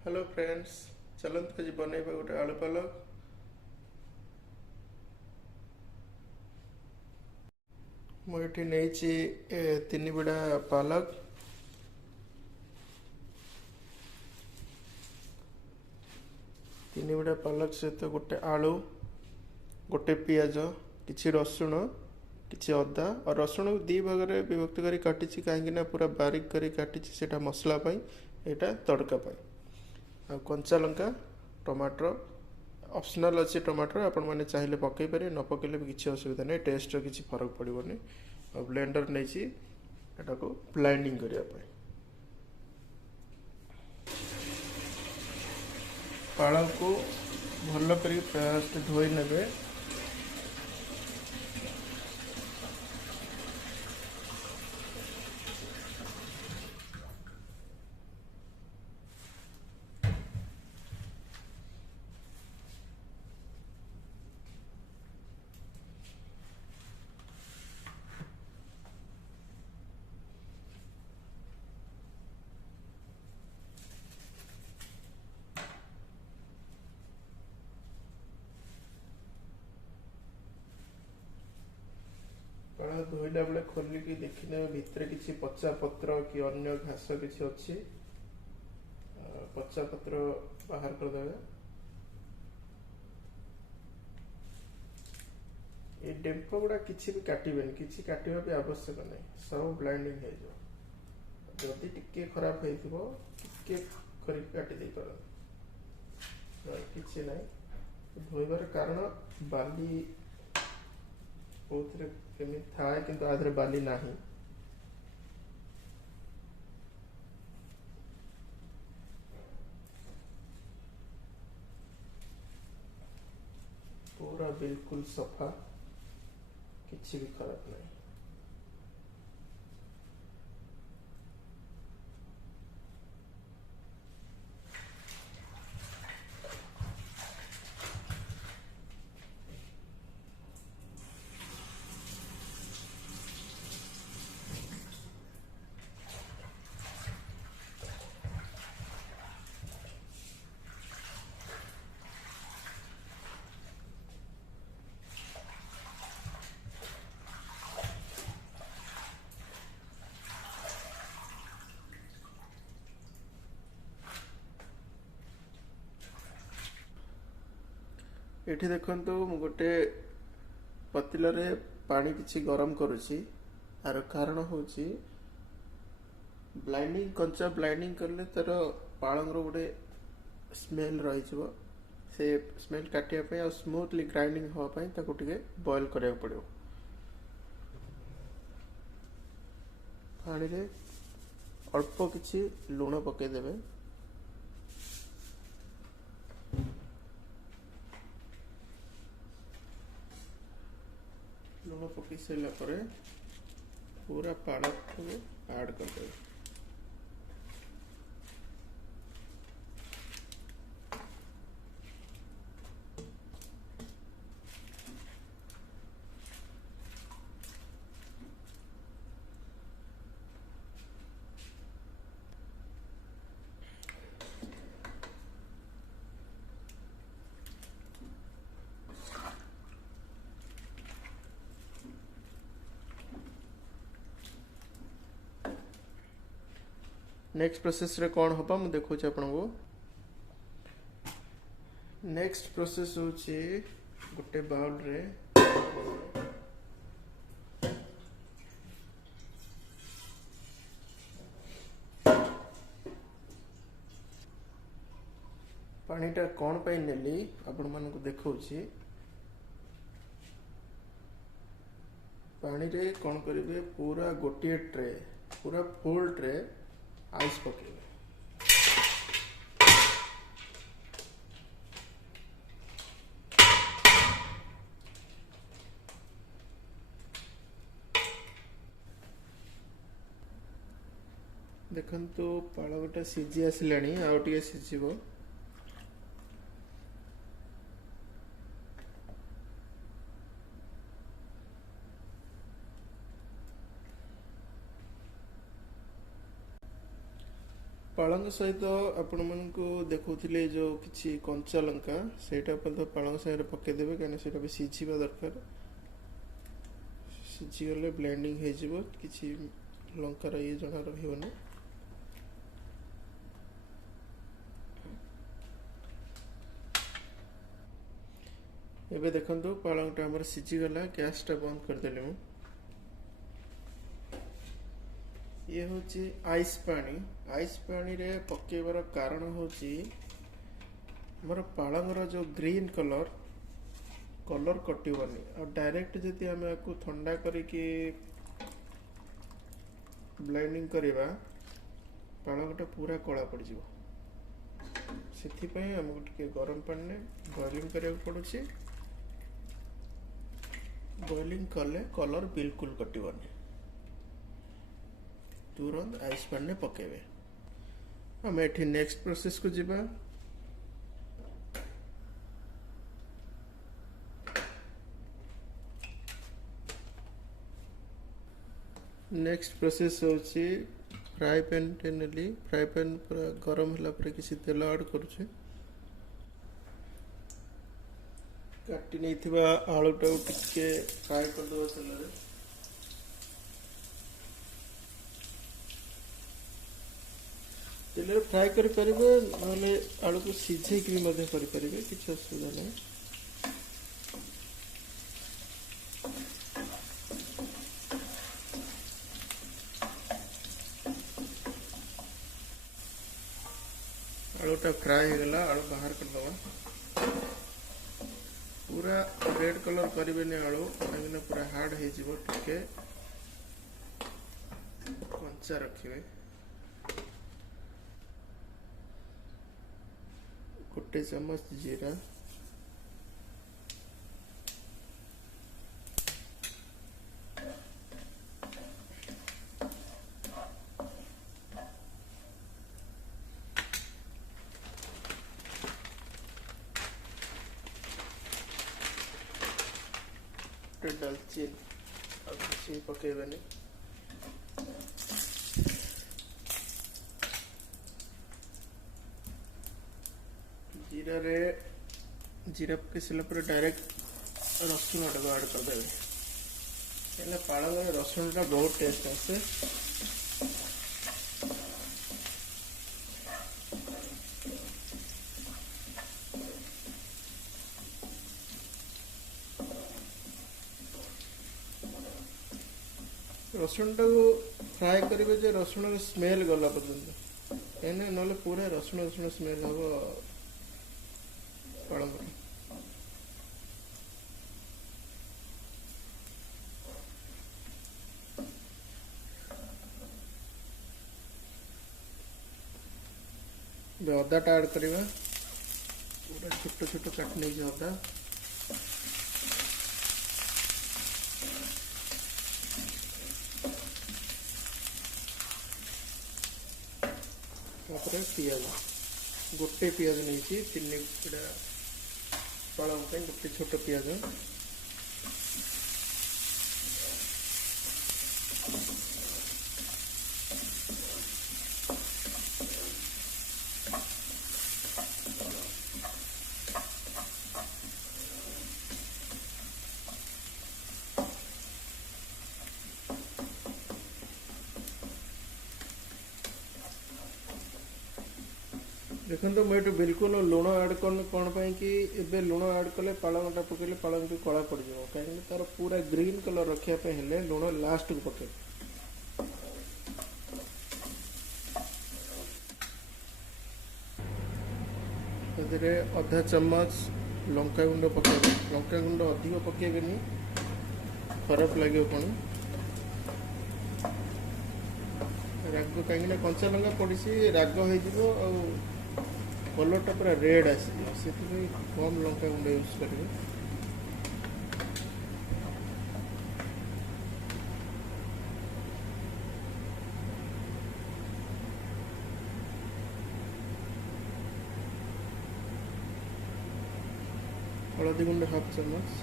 Hello friends, चलत आज बनैबा गोटे आलू पालक। मुझे नहीं तीन बिड़ा पालक, तीन बिड़ा पालक सहित गोटे आलू, गोटे पियाज, किछि रसुण, किछि अदा और रसुण को दी भाग में विभक्त कर काटी कहीं पूरा बारीक कर काटी से मसला यहाँ तड़का आ कंचा लंका, टमाटर ऑप्शनल अच्छे टमाटर आपण मैंने चाहिए पकई पारे, न पकईले भी किसी असुविधा नहीं, टेस्ट किसी फरक पड़ोनी। और ब्लेंडर नहीं को ब्लाइंडिंग करने पालक को भल कर फास्ट धोई नेबे। पालक धोईला बेले खोलिकी देखने भितर किसी पचा पत्र कि अन्य घास किसी अच्छी, पचा पत्र बाहर करदे। ये डेम्फ गुड़ा किसी भी काटबेनि, किसी काटा भी आवश्यक नहीं, सब ब्लाइंडिंग हो जदि टिके खराब हो काटी पार किसी ना। धोइबार कारण बाली बहुत थाए कि आधे बाली ना। पूरा बिल्कुल सफा, किसी भी खराब नहीं। ये देखु गोटे पतिल पानी किसी गरम करुच्ची, आर कारण हूँ ब्लाइंडिंग, कंचा ब्लाइंडिंग करले तार पालंग गोटे स्मेल रही से स्मेल काटिया और स्मूथली ग्राइंडिंग हाँपाई बॉयल करा पड़ो। पानी रे अल्प किसी लुण पकईदेवे, लुण पकई सारापर पूरा पालक को ऐड करदे। नेक्स्ट प्रोसेस रे कौन होगा मुझे देखो आपको। नेक्स्ट प्रोसेस होची गोटे बाउल रे पानीटा कौन पाई नेली आपण मानक देखौची। पानी रे कौन करेंगे, पूरा गोटे ट्रे, पूरा फुल ट्रे आइस पकेबे। देखंतु पालकटा सीझी आसिलानी, आउ टिके सीझिबो। पालंग सहित आपण मानकु देखौथिले जो किछि कंचा लंका सेटा पर पालंग सहित पकेदेबे कने सेटा भी सिझिबा दरकार सिझी गले ब्लेंडिंग हे जिवो किछि लंकार ये जणा रहिबोनी एबे देखंतु पालंगटा हमर सिझी गला गैसटा बंद कर देले मु ये होची आइस पानी रे पकेबार कारण होची हमर पालंगर जो ग्रीन कलर कटिबनी और डायरेक्ट जदि आम आपको ठंडा करके ब्लेंडिंग करवा पालंगटा पूरा कला पड़ से आमको टिके गरम पानी बॉइलिंग करा पड़ुछि बॉइलिंग कले कलर बिल्कुल कटिबनी तुरंत आइस पानी पकेबे आम एठी नेक्स्ट प्रोसेस को जिबा नेक्स्ट प्रोसेस होची फ्राई पैन टेनली फ्राई पैन पूरा गरम होला पर किसी तेल ऐड करूछे काटी नहीं आलू टा टिके फ्राई कर दो तेल फ्राई कर परिबे नले आलू को सिझे कि भी कर परिबे किछ असुविधा नहीं आलूटा फ्राई हो गला आलू बाहर कर दवा पूरा रेड कलर करें आलू कहीं पूरा हार्ड हो टिके कंचा रखिए गोटे चम्मच जीरा दालचीन और किसी पकेबनी जीरा पके सारा पर डायरेक्ट रसुण टा ऐड करदे पालंग रसुण टा बहुत टेस्ट आसे रसुण टा फ्राए करेंगे जे रसुण स्मेल गला पर्यंत कहीं ना पूरा रसुण रसुण स्मेल हम पालंग अदाटा ऐड करवा पूरा छोट छोट काटने अदा पियाज गोटे पियाज नहीं तीन पालंग गोटे छोट पियाज देखो तो मुझे बिल्कुल लुण ऐड कर कौन कि एबे लुण ऐड कले पालंगटा पकड़े पालंग भी कला पड़ जाए कहीं तार पूरा ग्रीन कलर रखापे लुण लास्ट को पके अधा चम्मच लंका गुंड पके लंका गुंड अधिक पकेबेनी खराब लगे पुणी राग कहीं कंचा लंका पड़ी राग हो कलरटा पूरा रेड आसे से कम लंका गुंड यूज करेंगे हलदी गुंड हाफ चम्मच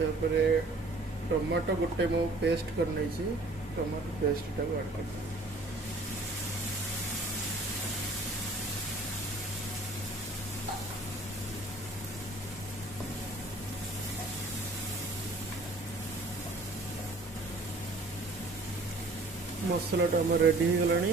तापर टमाटो गोटे मु पेस्ट कर नहीं टमाटो पेस्ट टाक ऐड कर मसलाटा आम रेडी हो गलानी।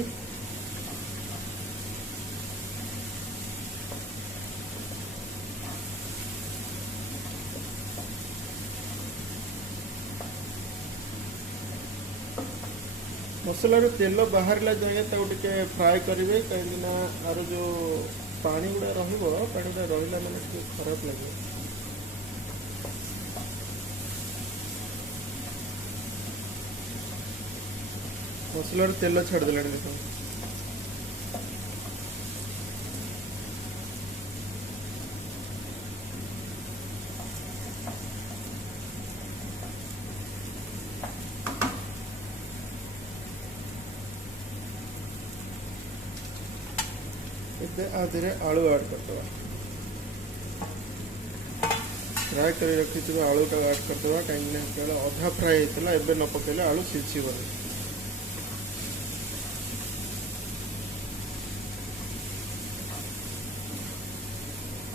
मसलार तेल बाहर जाए टे फ्राए करेंगे कहीं आर जो पानी गुड़ा पानी रहा मैंने खराब लगे। मसलार तेल छाड़देला देख आधे आलू ऐड करदे फ्राए कर रखी आलूटा ऐड करदे कहीं अधा फ्राए होता है न पकड़े आलू सीझीबनी।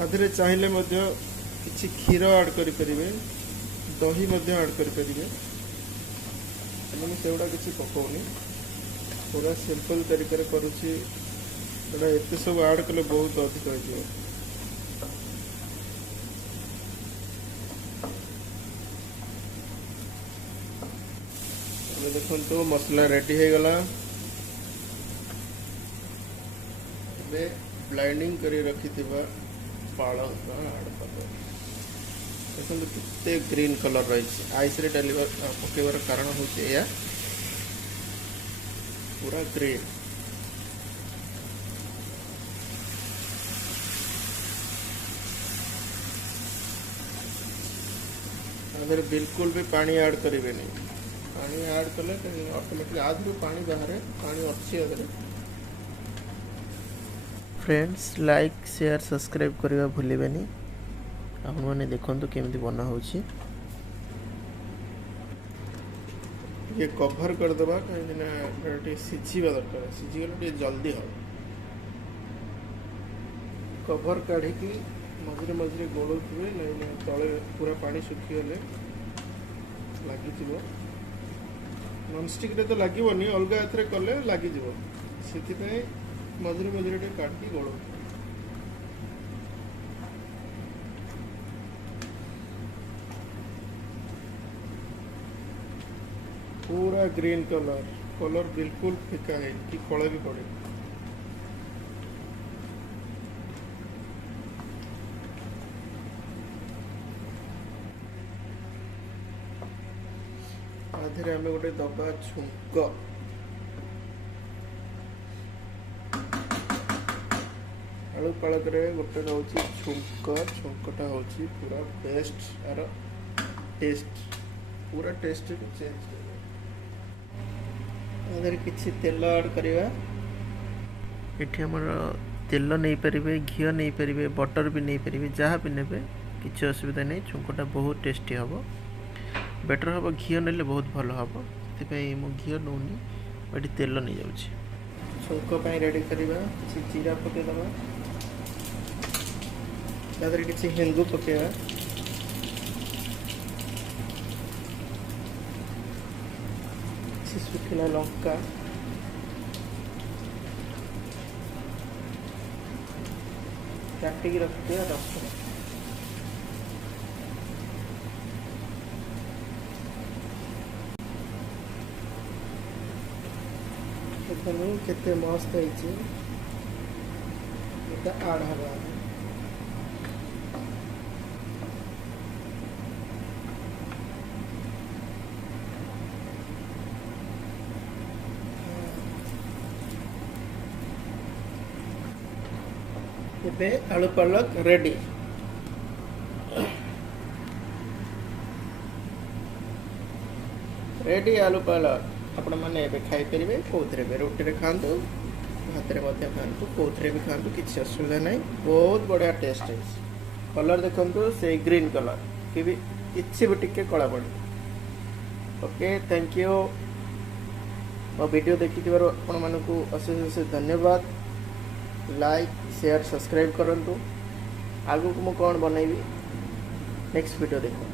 आधे चाहिए किसी क्षीर ऐड करें दही ऐड करें से किसी पकाउनी पूरा सिंपल तरीके करुच्ची एत सब ऐड कले बहुत अधिक हो देखो मसला रेडी हो गला। ब्लाइंडिंग कर रखी पालक ऐड कर देखो कितने ग्रीन कलर रही आइस रे डेलीवर पकेबार कारण हूँ पूरा ग्रीन। अगर बिल्कुल भी पानी ऐड करेंगे नहीं पानी ऐड कले ऑटोमेटिक आधु पानी बाहर पानी अच्छी other. Friends like share subscribe करवा भूलें आपण मैंने देखो केमती बना हो ये कभर करदे कहीं सीझा दरकार सीझीगले जल्दी हम कभर काढ़ी मझे मझे गोलुवे ना तले पूरा पानी सुखीगले लगे नॉनस्टिक तो लगे अलग एथरे कले लगे से मझे मझे काटिकी गोल पूरा ग्रीन कलर कलर बिल्कुल फिका है कि फल भी पड़े। आधे आम गोटे दबा छुंक आलू पालक गोटे रोचे छुंकटा हूँ पूरा बेस्ट यार टेस्ट पूरा टेस्ट चेंज किसी तेल ऐड करवा ये तेल नहीं पारे घी नहीं पारे बटर भी नहीं पारे जहाँ भी ने किसी असुविधा नहीं छुंकटा बहुत टेस्टी हम बेटर हम घी ने बहुत भल हम से घी नौनी ये तेल नहीं जाऊँगी छुंक रेडी करवा किसी जीरा पकईदे किसी हेंगु पकईवा सुखिला लंका काटिकी रखिए रसुण केते मस्त है आड़ हवा ଏବେ ଆଳୁ ପାଲକ ରେଡି। रेडी आलू पालक आपण मैंने खाई पारे कौन भी रोटी खातु भात खातु कौन भी खातु किसी असुविधा नहीं बहुत बढ़िया टेस्ट है। कलर देखो से ग्रीन कलर कि भी किसी भी टिके कला पड़े। Okay thank you. मो वीडियो देखि आपण मानकु अशेष अशेष धन्यवाद। लाइक शेयर सब्सक्राइब करंतु। आगु को मु कौन बनैबी नेक्स्ट वीडियो देखो।